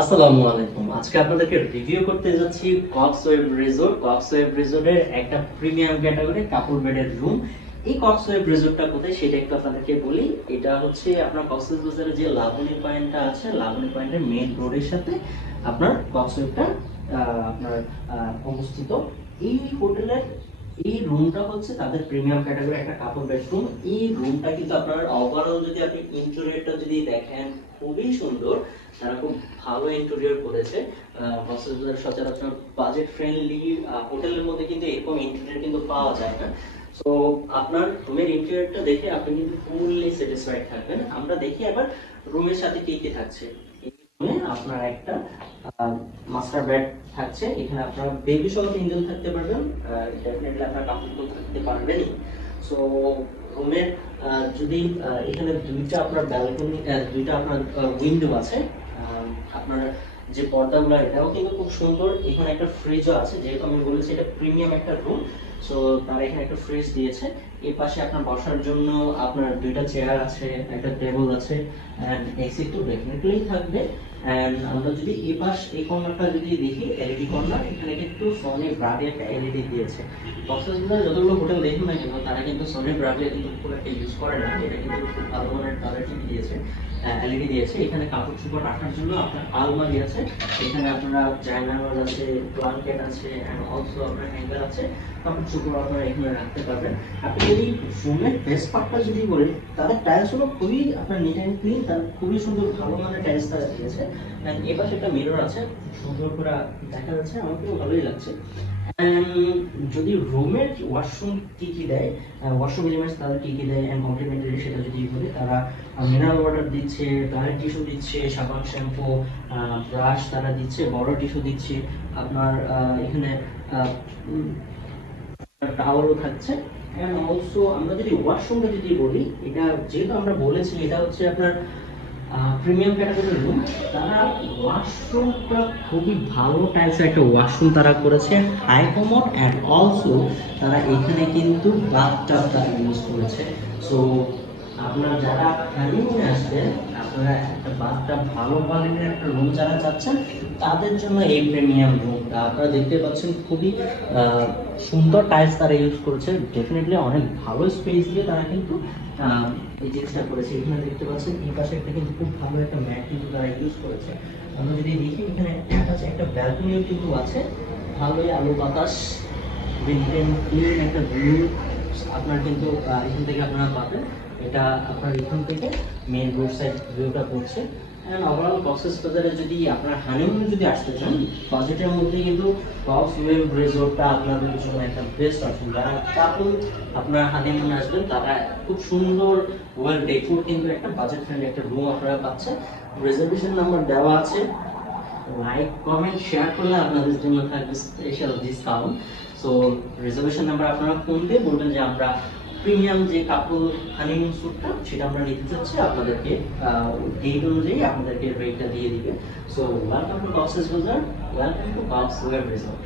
আসসালামু আলাইকুম। আজকে আপনাদেরকে রিভিউ করতে যাচ্ছি কক্সওয়েভ রিসোর্ট। কক্সওয়েভ রিসোর্টের একটা প্রিমিয়াম ক্যাটাগরি কাপল বেডের রুম। এই কক্সওয়েভ রিসোর্টটা কোথায় সেটা একটু আপনাদেরকে বলি। এটা হচ্ছে আপনার কক্সবাজারে যে লাবণী পয়েন্টটা আছে, লাবণী পয়েন্টের মেইন রোডের সাথে আপনার কক্সওয়েভটা আপনার অবস্থিত। এই হোটেলের এই রুমটা হচ্ছে তাদের প্রিমিয়াম ক্যাটাগরি একটা কাপল বেডরুম। এই রুমটা কিন্তু আপনার ওভারঅল যদি আপনি ইন্টেরিয়রটা যদি দেখেন খুবই সুন্দর। তারা খুব ভালো ইন্টেরিয়র করেছে। কক্সবাজার সচরাচর বাজেট ফ্রেন্ডলি হোটেলের মধ্যে কিন্তু এরকম ইন্টেরিয়র কিন্তু পাওয়া যায় না। সো আপনার রুমের ইন্টেরিয়রটা দেখে আপনি কিন্তু ফুললি স্যাটিসফাইড থাকবেন। আমরা দেখি এবার রুমের সাথে কি কি থাকছে। আপনার একটা মাস্টার বেড থাকছে, এখানে আপনার বেবি সহ তিনজন থাকতে পারবেন, ডেফিনেটলি আপনার কাপড় থাকতে পারবেনই। সো রুমের যদি এখানে দুইটা আপনার ব্যালকনি, দুইটা আপনার উইন্ডো আছে। আপনার যে পর্দাগুলো এটাও কিন্তু খুব সুন্দর। এখানে একটা ফ্রিজও আছে, যেহেতু আমি বলেছি এটা প্রিমিয়াম একটা রুম। সো তারা এখানে একটা ফ্রিজ দিয়েছে। এর পাশে আপনার বসার জন্য আপনার দুইটা চেয়ার আছে, একটা টেবিল আছে, এন্ড এসি তো ডেফিনেটলি থাকবে। এন্ড আমরা যদি এই পাশ এই কর্নারটা যদি দেখি, এলইডি কর্নার, এখানে কিন্তু সনি ব্রাভিয়া একটা এলইডি দিয়েছে। কক্সবাজারে যতগুলো হোটেল দেখুন না কেন, তারা কিন্তু সনি ব্রাভিয়া কিন্তু খুব একটা ইউজ করে না। এটা কিন্তু খুব ভালো মানের কোয়ালিটি দিয়েছে, এলইডি দিয়েছে। এখানে কাপড় চোপড় রাখার জন্য আপনার আলমারি আছে, এখানে আপনারা জায়নামাজ আছে, ব্ল্যাঙ্কেট আছে, এন্ড অলসো আপনার হ্যাঙ্গার আছে। কাপড় চোপড় আপনারা এখানে রাখতে পারবেন। আপনি যদি রুমের বেস্ট পার্টটা যদি বলেন, তাদের টাইলস গুলো খুবই আপনার নিট অ্যান্ড ক্লিন, তার খুবই সুন্দর ভালো মানের টাইলস তারা দিয়েছে। এর পাশে একটা মিরর আছে, সুন্দর করে দেখা যাচ্ছে, আমার খুব ভালোই লাগছে। যদি রুমের ওয়াশরুম কি কি দেয়, ওয়াশরুম এলিমেন্টস তারা কি কি দেয় এন্ড কমপ্লিমেন্টারি, সেটা যদি বলি, তারা মিনারেল ওয়াটার দিচ্ছে, টয়লেট টিস্যু দিচ্ছে, সাবান শ্যাম্পু, ব্রাশ তারা দিচ্ছে, বড় টিস্যু দিচ্ছে। আপনার এখানে টাওয়ালও থাকছে। এন্ড অলসো আমরা যদি ওয়াশরুমটা যদি বলি, এটা যেহেতু আমরা বলেছি এটা হচ্ছে আপনার প্রিমিয়াম ক্যাটাগরির রুম, তারা ওয়াশরুমটা খুবই ভালো টাইপসের একটা ওয়াশরুম তারা করেছে, হাই কমোড, অ্যান্ড অলসো তারা এখানে কিন্তু বাথটাব তারা ইউজ করেছে। সো আপনারা যারা হানিমুনে আসবেন, আপনারা একটা বাথটাব ভালো কোয়ালিটির একটা রুম যারা চাচ্ছেন, তাদের জন্য এই প্রিমিয়াম রুমটা আপনারা দেখতে পাচ্ছেন। খুবই সুন্দর টাইলস তারা ইউজ করেছে, ডেফিনেটলি অনেক ভালো স্পেস দিয়ে তারা কিন্তু এই জিনিসটা করেছে। এখানে দেখতে পাচ্ছেন এই পাশে একটা কিন্তু খুব ভালো একটা ম্যাট কিন্তু তারা ইউজ করেছে। আমরা যদি দেখি, এখানে একটা ব্যালকনিও কিন্তু আছে, ভালোই আলো বাতাস, ক্লিন একটা ভিউ আপনার কিন্তু এখান থেকে আপনারা পাবেন। এটা আপনার এখান থেকে মেইন রোড সাইড ভিউটা পড়ছে। অ্যান্ড ওভারঅল কক্সবাজারে যদি আপনার হানিমুনে যদি আসতে চান, বাজেটের মধ্যে কিন্তু কক্সওয়েভ রিসোর্টটা আপনাদের জন্য একটা বেস্ট অপশন। যারা কাপল আপনার হানিমুনে আসবেন, তারা খুব সুন্দর ওয়েল ডেকোর কিন্তু একটা বাজেট ফ্রেন্ডলি একটা রুম আপনারা পাচ্ছেন। রিজার্ভেশন নাম্বার দেওয়া আছে, লাইক কমেন্ট শেয়ার করলে আপনাদের জন্য থাকবে special discount. So reservation number আপনারা ফোন দিয়ে বলবেন যে আমরা প্রিমিয়াম যে কাপল হানিমুন স্যুটটা সেটা আমরা নিতে চাচ্ছি, আপনাদেরকে ডেট অনুযায়ী আপনাদেরকে রেটটা দিয়ে দিবে। So welcome to Cox's Bazar, welcome to Coxwave resort.